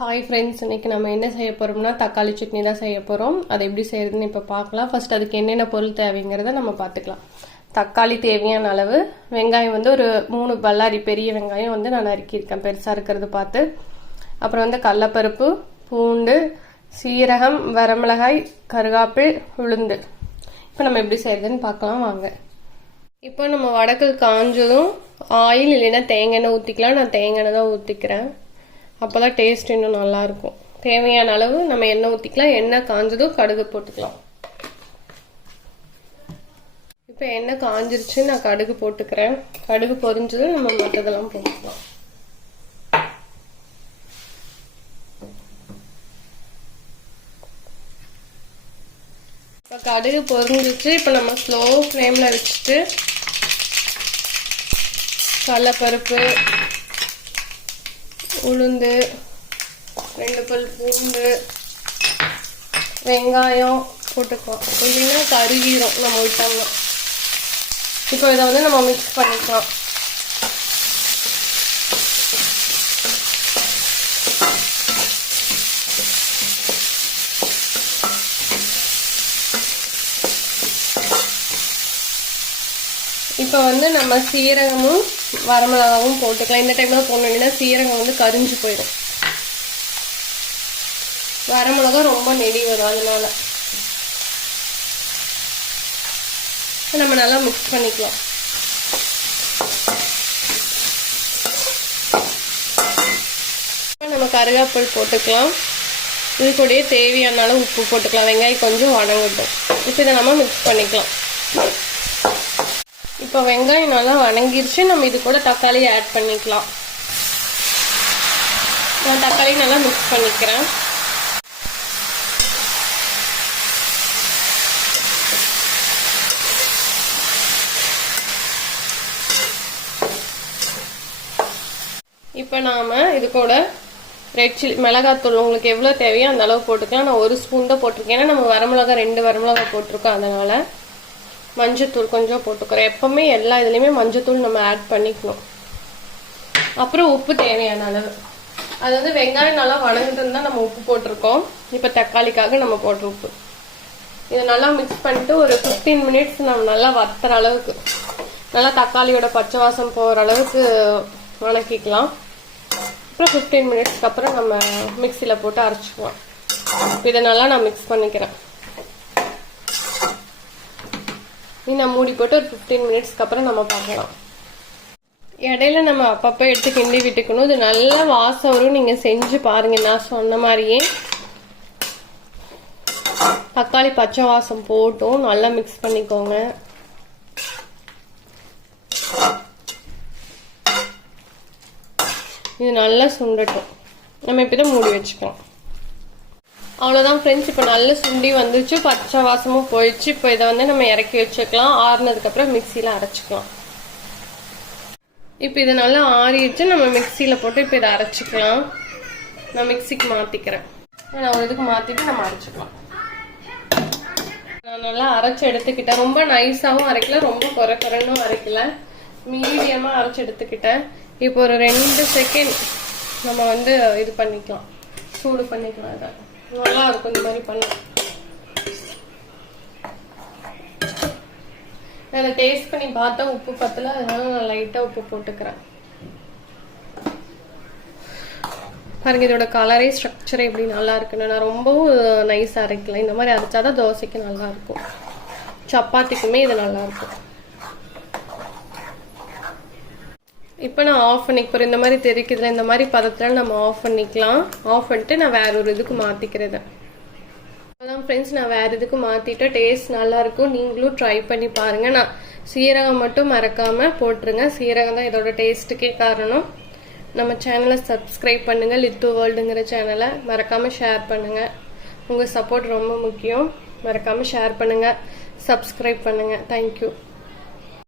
Hi friends, இன்றைக்கி நம்ம என்ன செய்ய போகிறோம்னா தக்காளி சட்னி தான் செய்ய போகிறோம். அதை எப்படி செய்கிறதுன்னு இப்போ பார்க்கலாம். ஃபர்ஸ்ட் அதுக்கு என்னென்ன பொருள் தேவைங்கிறத நம்ம பார்த்துக்கலாம். தக்காளி தேவையான அளவு, வெங்காயம் வந்து ஒரு 3 பல்லாரி பெரிய வெங்காயம் வந்து நான் நறுக்கியிருக்கேன் பெருசாக இருக்கிறது பார்த்து. அப்புறம் வந்து கடலப்பருப்பு, பூண்டு, சீரகம், வரமிளகாய், கருகாப்பில், உளுந்து. இப்போ நம்ம எப்படி செய்கிறதுன்னு பார்க்கலாம் வாங்க. இப்போ நம்ம வடக்கு காஞ்சதும் ஆயில் இல்லைன்னா தேங்காய் எண்ணெய் ஊற்றிக்கலாம். நான் தேங்காய் எண்ணெய் தான் ஊற்றிக்கிறேன், அப்போ தான் டேஸ்ட் இன்னும் நல்லாயிருக்கும். தேவையான அளவு நம்ம எண்ணெய் ஊற்றிக்கலாம். எண்ணெய் காஞ்சதும் கடுகு போட்டுக்கலாம். இப்போ எண்ணெய் காஞ்சிருச்சு, நான் கடுகு போட்டுக்கிறேன். கடுகு பொரிஞ்சதும் நம்ம மற்றதெல்லாம் போட்டுக்கலாம். இப்போ கடுகு பொரிஞ்சிச்சு. இப்போ நம்ம ஸ்லோ ஃப்ளேமில் வச்சுட்டு கடலைப்பருப்பு, உளுந்து, 2 பல் பூண்டு, வெங்காயம் போட்டுக்கலாம். இல்லைன்னா கருகிரும் நம்ம விட்டோம்னா. இப்போ இதை வந்து நம்ம மிக்ஸ் பண்ணிக்கலாம். இப்போ வந்து நம்ம சீரகமும் வரமிளகாவும் போட்டுக்கலாம். இந்த டைம்ல போனோம்னா சீரகம் வந்து கரிஞ்சு போயிடும். வரமிளகா ரொம்ப நெடி வரும், அதனால நம்ம நல்லா மிக்ஸ் பண்ணிக்கலாம். நம்ம கருகாப்பில் போட்டுக்கலாம். இது கூடயே தேவையான அளவு உப்பு போட்டுக்கலாம். வெங்காயம் கொஞ்சம் வதங்கட்டும். இப்போ இதை நம்ம மிக்ஸ் பண்ணிக்கலாம். இப்போ வெங்காயம் நல்லா வதங்கிருச்சு. நம்ம இது கூட தக்காளி ஆட் பண்ணிக்கலாம். நான் தக்காளி நல்லா மிக்ஸ் பண்ணிக்கிறேன். இப்போ நாம இது கூட ரெட் சில்லி மிளகாத்தூள் உங்களுக்கு எவ்வளோ தேவையோ அந்த அளவு போட்டுக்கலாம். நான் 1 ஸ்பூன் தான் போட்டிருக்கேன். ஏன்னா நம்ம வரமிளகா 2 வரமிளகா போட்டிருக்கோம், அதனால. மஞ்சத்தூள் கொஞ்சம் போட்டுக்கிறோம். எப்பவுமே எல்லா இதுலேயுமே மஞ்சத்தூள் நம்ம ஆட் பண்ணிக்கணும். அப்புறம் உப்பு தேவையான அளவு. அதாவது வெங்காயம் நல்லா வதங்கிட்டு இருந்தால் நம்ம உப்பு போட்டிருக்கோம். இப்போ தக்காளிக்காக நம்ம போடுற உப்பு. இதை நல்லா மிக்ஸ் பண்ணிட்டு ஒரு 15 மினிட்ஸ் நம்ம நல்லா வறுத்துற அளவுக்கு, நல்லா தக்காளியோட பச்சை வாசம் போகிற அளவுக்கு வதக்கிக்கலாம். அப்புறம் 15 மினிட்ஸ்க்கு அப்புறம் நம்ம மிக்சியில் போட்டு அரைச்சிக்கலாம். இதை நல்லா நான் மிக்ஸ் பண்ணிக்கிறேன். நான் மூடி போட்டு ஒரு 15 மினிட்ஸ்க்கு அப்புறம் நம்ம பார்க்கலாம். இடையில நம்ம அப்பப்போ எடுத்து கிண்டி விட்டுக்கணும். இது நல்ல வாசம் வரும். நீங்க செஞ்சு பாருங்க. நான் சொன்ன மாதிரியே தக்காளி பச்சை வாசம் போட்டும் நல்லா மிக்ஸ் பண்ணிக்கோங்க. இது நல்லா சுண்டட்டும். நம்ம இப்பதான் மூடி வச்சுக்கலாம். அவ்வளோதான் ஃப்ரெண்ட்ஸ். இப்போ நல்ல சுண்டி வந்துச்சு, பச்சை வாசமும் போயிடுச்சு. இப்போ இதை வந்து நம்ம இறக்கி வச்சுக்கலாம். ஆறுனதுக்கப்புறம் மிக்சியில் அரைச்சிக்கலாம். இப்போ இது நல்லா ஆறிடுச்சு. நம்ம மிக்சியில் போட்டு இப்போ இதை அரைச்சிக்கலாம். நான் மிக்சிக்கு மாற்றிக்கிறேன். நான் ஒரு இதுக்கு மாற்றிட்டு நம்ம அரைச்சிக்கலாம். நான் நல்லா அரைச்சி எடுத்துக்கிட்டேன். ரொம்ப நைஸாகவும் அரைக்கல, ரொம்ப குறைன்னு அரைக்கல, மீடியமாக அரைச்சி எடுத்துக்கிட்டேன். இப்போ ஒரு 2 செகண்ட் நம்ம வந்து இது பண்ணிக்கலாம், சூடு பண்ணிக்கலாம். இதை நல்லா இருக்கும் இந்த மாதிரி பண்ண. நான் டேஸ்ட் பண்ணி பார்த்தா உப்பு பத்தல, அதனால நான் லைட்டா உப்பு போட்டுக்கிறேன். பாருங்க, இதோட கலரே ஸ்ட்ரக்சரே எப்படி நல்லா இருக்குன்னு. நான் ரொம்பவும் நைஸா அரைக்கல. இந்த மாதிரி அரைச்சாதான் தோசைக்கு நல்லா இருக்கும், சப்பாத்திக்குமே இது நல்லா இருக்கும். இப்போ நான் ஆஃப் பண்ணிக்க போறேன். இந்த மாதிரி தெரிக்குதுல, இந்த மாதிரி பதத்துல நம்ம ஆஃப் பண்ணிக்கலாம். ஆஃப் பண்ணிட்டு நான் வேற ஒரு இதுக்கு மாத்திக்கிறேன். அதான் ஃப்ரெண்ட்ஸ், நான் வேற இதுக்கு மாத்திட்டு டேஸ்ட் நல்லா இருக்கும். நீங்களும் ட்ரை பண்ணி பாருங்க. நான் சீரகம் மட்டும் மறக்காம போட்டுருங்க. சீரகம் தான் இதோட டேஸ்ட்டுக்கே காரணம். நம்ம சேனலை சப்ஸ்கிரைப் பண்ணுங்க. லித்து வேர்ல்டுங்கிற சேனலை மறக்காம ஷேர் பண்ணுங்க. உங்க சப்போர்ட் ரொம்ப முக்கியம். மறக்காம ஷேர் பண்ணுங்க, சப்ஸ்கிரைப் பண்ணுங்க. தேங்க்யூ.